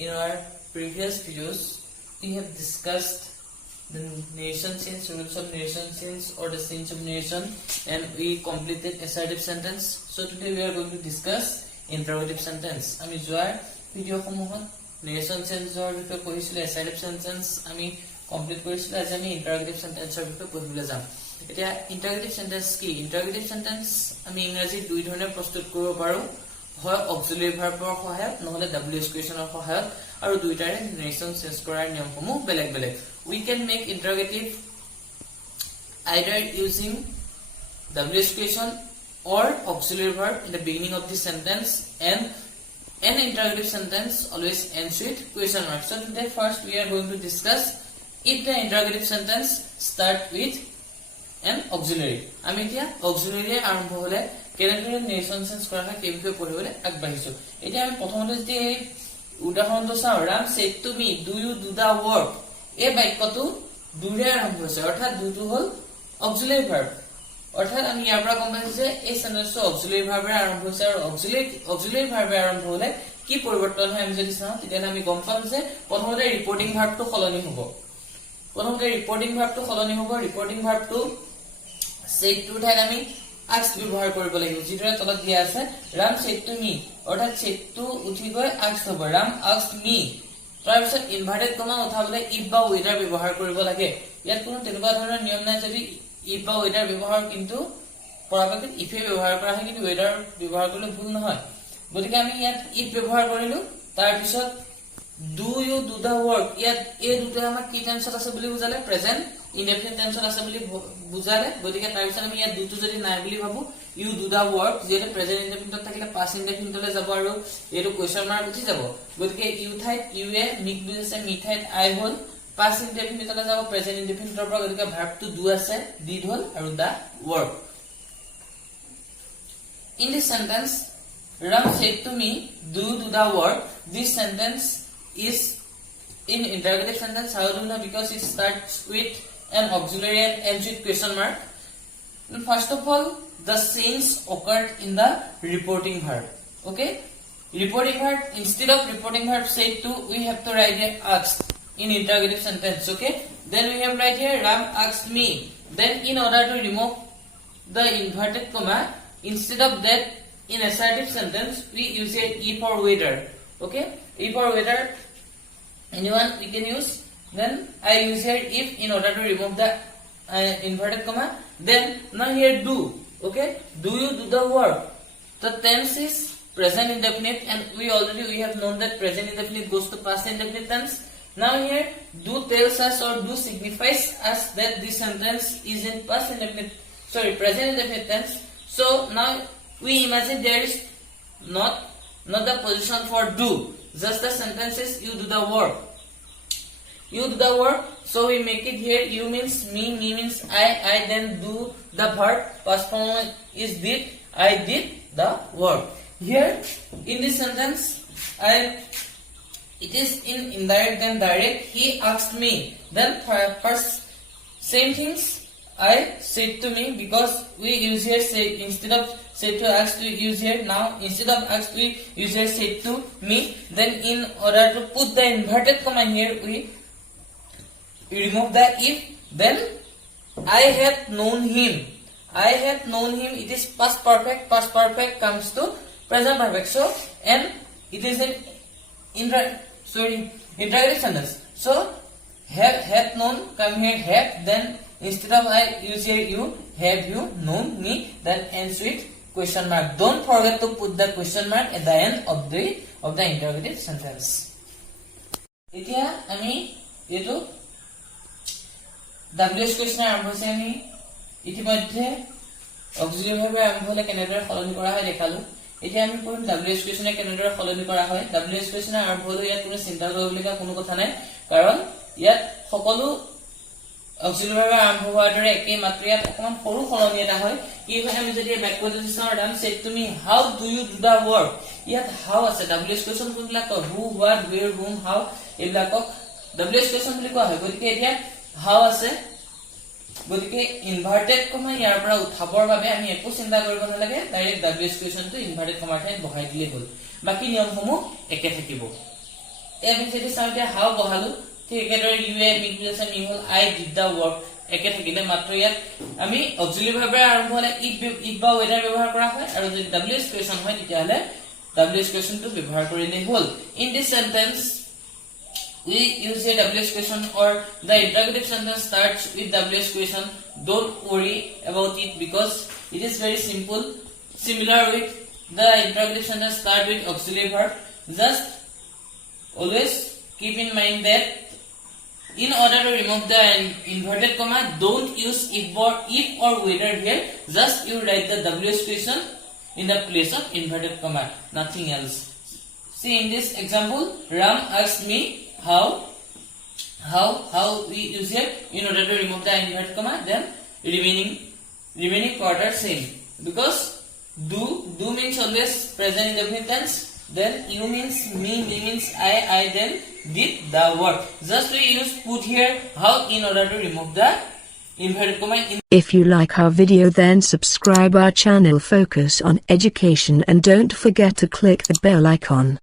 In our previous videos, we have discussed the narration scenes, rules of narration scenes or the scenes of narration, and we completed assertive sentence. So today we are going to discuss interrogative sentence. আমি যোৱাৰ video সমূহত narration scenesৰ বিষয়ে পঢ়িছিলো, assertive sentence আমি complete কৰিছিলো। আজি আমি interrogative sentenceৰ বিষয়ে পঢ়িবলৈ যাম। এতিয়া interrogative sentence কি? interrogative sentence আমি ইংৰাজীত দুই ধৰণে প্ৰস্তুত কৰিব পাৰো, হয় অক্সিলাৰি ভাৰ্বৰ সহায়ত নহলে WH কুৱেশ্যনৰ সহায়ত, আৰু দুইটাৰে narration চেঞ্জ কৰাৰ নিয়মসমূহ বেলেগ বেলেগ। We can make interrogative either using WH question or auxiliary verb in the beginning of the sentence, and an interrogative sentence always ends with question mark. So today first we are going to discuss if the interrogative sentence start with an auxiliary. আমি এতিয়া auxiliary আৰম্ভ হলে কেনেদৰে narration change কৰা হয় সেই বিষয়ে পঢ়িবলৈ আগবাঢ়িছো। এতিয়া আমি প্ৰথমতে যে উদাহৰণটো চাওঁ, Ram said to me, do you do the work? এই বাক্যটো দুৰে আৰম্ভ হৈছে, অৰ্থাৎ দুটো হল auxiliary verb। অৰ্থাৎ আমি ইয়াৰ পৰা গম পাইছো যে এই সেন্টেন্সটো auxiliary verb-এৰে আৰম্ভ হৈছে, আৰু auxiliary verb-এ আৰম্ভ হলে কি পৰিৱৰ্তন হয় আমি যদি চাওঁ তেতিয়া আমি গম পাম যে প্ৰথমতে ৰিপৰ্টিং ভাৰ্বটো সলনি হ'ব। ৰিপৰ্টিং ভাৰ্বটো said to ঠাইত আমি asked ব্যৱহাৰ কৰিব লাগিব, যিদৰে তলত দিয়া আছে ৰাম said to me, অৰ্থাৎ said to উঠি গৈ asked হ'ব, ৰাম asked me। তাৰপিছত ইনভাৰ্টেড কমা উঠাবলৈ if বা whether ব্যৱহাৰ কৰিব লাগে। ইয়াত কোনো তেনেকুৱা ধৰণৰ নিয়ম নাই যদি if বা whether ব্যৱহাৰ, কিন্তু পৰাপক্ষত if এ ব্যৱহাৰ কৰা হয়, কিন্তু whether ব্যৱহাৰ কৰিলে ভুল নহয়। গতিকে আমি ইয়াত if ব্যৱহাৰ কৰিলো। তাৰপিছত do you do the work, ইয়াত এই দুটা আমাক কি টেন্সত আছে বুলি বুজালে? প্ৰেজেন্ট ইনডেফিনিট টেন্সত আছে বুলি বুজালে। গতিকে তাৰপিছত আমি ইয়াত দুটো যদি নাই বুলি ভাবো, you do the work যেটো প্ৰেজেন্ট ইনডেফিনিটত থাকিলে পাষ্ট ইনডেফিনিটলৈ যাব আৰু এইটো কোৱেশ্চন মাৰ্ক উঠি যাব। গতিকে you ঠাইত you এ মিক বুজাইছে, মি ঠাইত I হল, পাষ্ট ইনডেফিনিটলৈ যাব প্ৰেজেন্ট ইনডেফিনিটৰ পৰা। গতিকে ভাৰ্বটো do আছে, did হল আৰু the work। In this sentence, Ram said to me, do you do the work? This sentence is in interrogative sentence. How do you know? Because it starts with an auxiliary and ends with question mark. First of all, the scenes occurred in the reporting verb. Okay, reporting verb, instead of reporting verb said to, we have to write here asked in interrogative sentence. Okay, then we have write here Ram asked me. Then in order to remove the inverted comma, instead of that in assertive sentence we use a if or whether. Okay, if or whether anyone we can use. Then I use here if in order to remove the inverted comma. Then now here do. Okay, do you do the work? The tense is present indefinite, and we have known that present indefinite goes to past indefinite tense. Now here do tells us or do signifies us that this sentence is in present indefinite tense. So now we imagine there is not the position for do, just the sentence is you do the work. You do the work, so we make it here you means me, me means I then do the verb, past form is did, I did the work. Here in this sentence it is in indirect then direct. He asked me, then first same things I said to me, because we use here say instead of said to asked we use here. Now instead of asked we use here said to me. Then in order to put the inverted comma here we remove the if. Then I had known him. It is past perfect. Past perfect comes to present perfect. So and it is an interrogative sentence. So have known come here have. Then instead of I use here you. Have you known me? Then ends with question mark. Don't forget to put the question mark at the end of the interrogative sentence. এতিয়া আমি এটো WH question আৰম্ভ হৈছে। আমি ইতিমধ্যে অক্সিলাৰি verb আৰম্ভ হলে কেনেদৰে সলনি কৰা হয় দেখালো। এতিয়া আমি পঢ়িম WH question কেনেদৰে সলনি কৰা হয়। WH question আৰম্ভ হলে ইয়াত কোনো চিন্তা কৰিবলগীয়া কোনো কথা নাই, কাৰণ ইয়াত সকলো অক্সিলাৰি ভাৰ্ব আৰম্ভ হোৱাৰ দৰে একেই, মাত্ৰ ইয়াত অকমান সৰু সলনি এটা হয়। কি হয় আমি যদি বাক্য যদি চাওঁ, Ram said to me, how do you do the work? ইয়াত how আছে। WH question কোনবিলাক কয়? who, what, where, whom, how এইবিলাকক WH question বুলি কোৱা হয়। গতিকে এতিয়া how আছে, গতিকে ইনভাৰ্টেড কমা ইয়াৰ পৰা উঠাবৰ বাবে আমি একো চিন্তা কৰিব নালাগে, ডাইৰেক্ট WH question টো ইনভাৰ্টেড কমাৰ ঠাইত বহাই দিলে হ'ল। বাকি নিয়মসমূহ একে থাকিব। আমি যদি চাওঁ এতিয়া how বহালো ঠিক একেদৰে you a me plus me হল I did the work একে থাকিলে মাত্ৰ ইয়াত আমি অক্সিলাৰি ভাৰ্বে আৰম্ভ হলে if বা whether ব্যৱহাৰ কৰা হয় আৰু যদি ws কুৱেশ্যন হয় তেতিয়াহলে ws কুৱেশ্যনটো ব্যৱহাৰ কৰিলে হল in this sentence we use a ws question or the interrogative sentence starts with ws question. Don't worry about it because it is very simple. Similar with the interrogative sentence start with auxiliary verb. Just always keep in mind that in order to remove the inverted comma, don't use if or whether here. Just you write the ws question in the place of inverted comma, nothing else. See in this example, Ram asked me how we use it in order to remove the inverted comma, then remaining quarter same, because do means always present in the present tense, then you means me means I then did the work. Just we use put here how in order to remove the inverted comma. If you like our video, then subscribe our channel Focus on Education and don't forget to click the bell icon.